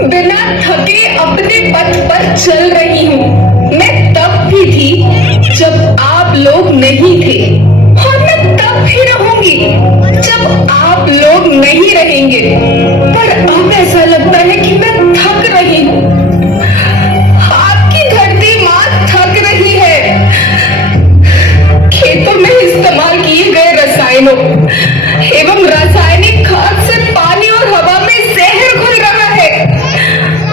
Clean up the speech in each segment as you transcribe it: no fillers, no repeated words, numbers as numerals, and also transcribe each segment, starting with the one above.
बिना थके अपने पथ पर चल रही हूँ। मैं तब भी थी जब आप लोग नहीं थे, और मैं तब भी रहूंगी जब आप लोग नहीं रहेंगे। पर अब ऐसा लगता है कि मैं थक रही हूँ। आपकी धरती माँ थक रही है। खेतों में इस्तेमाल किए गए रसायनों एवं रासायनिक खाद से पानी और हवा में जहर घुल रहा है,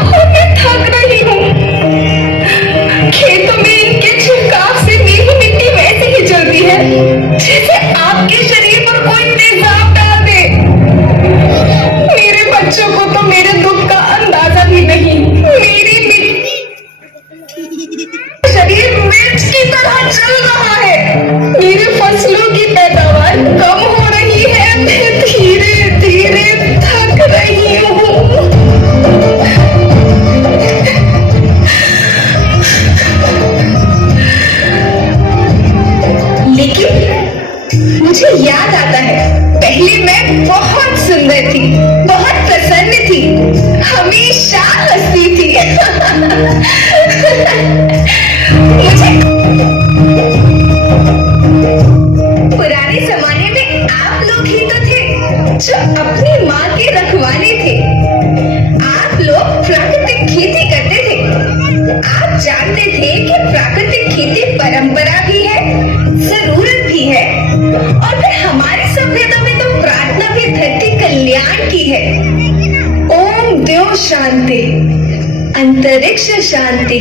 और मैं थक रही हूँ। खेतों में इनके छिड़काव से मेरी मिट्टी वैसे ही जलती है जैसे आपके शरीर पर कोई तेजाब डाल दे। मेरे बच्चों को तो मेरे दुख का अंदाजा भी नहीं। मेरी शरीर मिर्च की तरह जल रहा है। मेरे फसलों की पैदावार कम हो रही है। मैं धीरे धीरे थक रही हूँ। लेकिन मुझे याद आता है, पहले मैं बहुत सुंदर थी, बहुत प्रसन्न थी, हमेशा हंसती थी। मुझे पुराने जमाने में आप लोग ही तो थे जो अपनी माँ के रखवाले थे। आप लोग प्राकृतिक खेती करते थे। आप जानते थे कि प्राकृतिक खेती परंपरा भी है, जरूरत भी है, और फिर हमारी सभ्यता में तो प्रार्थना भी धरती कल्याण की है। ओम द्यो शांति, अंतरिक्ष शांति,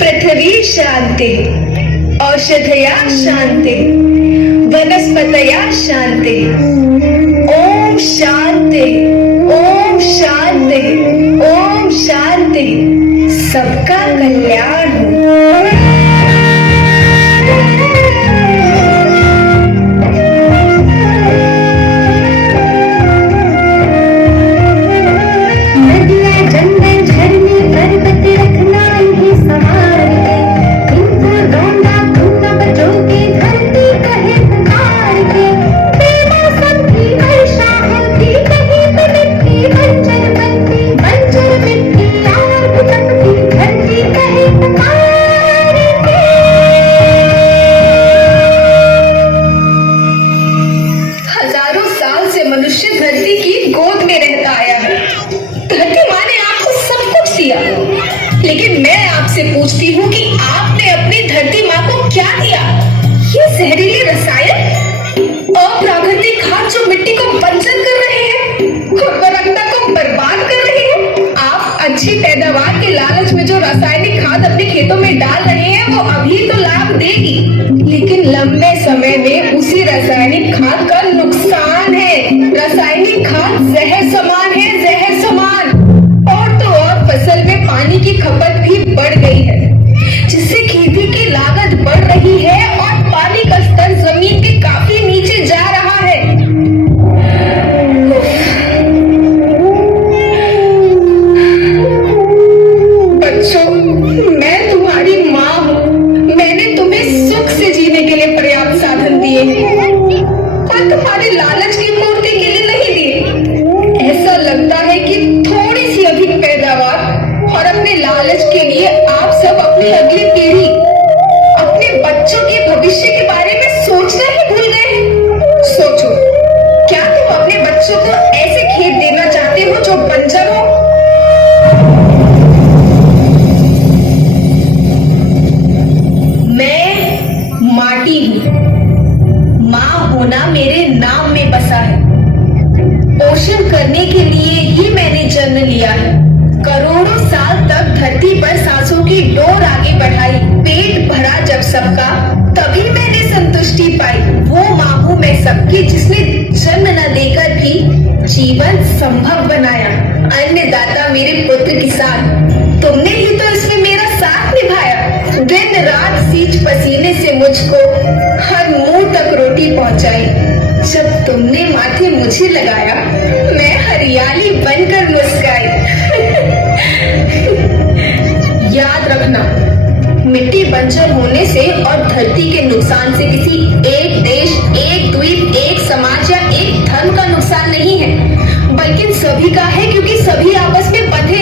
पृथ्वी शांति, औषधया शांति, वनस्पतया शांति। ओम शांति, ओम शांति, ओम शांति। सबका कल्याण हो। मनुष्य धरती की गोद में रहता आया है। धरती माँ ने आपको सब कुछ दिया, लेकिन मैं आपसे पूछती हूँ कि आपने अपनी धरती माँ को क्या दिया? ये जहरीले रसायन, अप्राकृतिक खाद जो मिट्टी को बंजर कर रहे हैं, उर्वरकता को बर्बाद कर रहे हैं। आप अच्छी पैदावार के लालच में जो रासायनिक खाद अपने खेतों में डाल रहे हैं, वो अभी तो लाभ देगी, लेकिन लंबे समय में उसी रासायनिक खाद का नुकसान है। रासायनिक खाद जहर समान है, जहर समान। और तो और फसल में पानी की खपत भी बढ़ गई है, जिससे खेती की लागत बढ़ रही है और पानी का स्तर जमीन के काफी नीचे जा रहा है। बच्चों, मैं तुम्हारी माँ हूँ। मैंने तुम्हें सुख से जीने के लिए पर्याप्त साधन दिए हैं, और तुम्हारे लालच की पूर्ति के लिए नहीं दिए। ऐसा लगता है कि थोड़ी सी अधिक पैदावार और अपने लालच के लिए आप सब अपनी अगली पीढ़ी, अपने बच्चों के भविष्य के बारे में सोचना ही भूल गए। सोचो, क्या तुम अपने बच्चों को ऐसे खेत देना चाहते हो जो बंजर हो? मैं माटी हूँ। माँ होना मेरे नाम में बसा है। पोषण करने के लिए ही मैंने जन्म लिया है। करोड़ों साल तक धरती पर सांसों की डोर आगे बढ़ाई। पेट भरा जब सबका, तभी मैंने संतुष्टि पाई। वो माँ हूँ मैं सबकी, जिसने जन्म न देकर भी जीवन संभव बनाया। अन्नदाता मेरे पुत्र किसान, तुमने ही तो इसमें मेरा साथ निभाया। दिन रात सींच पसीने से मुझको हर मुंह तक रोटी पहुंचाई। जब तुमने माथे मुझे लगाया, मैं हरियाली बनकर मुस्काई। याद रखना, मिट्टी बंजर होने से और धरती के नुकसान से किसी एक देश, एक द्वीप, एक समाज या एक धर्म का नुकसान नहीं है, बल्कि सभी का है, क्योंकि सभी आपस में बंधे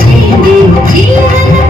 जीवन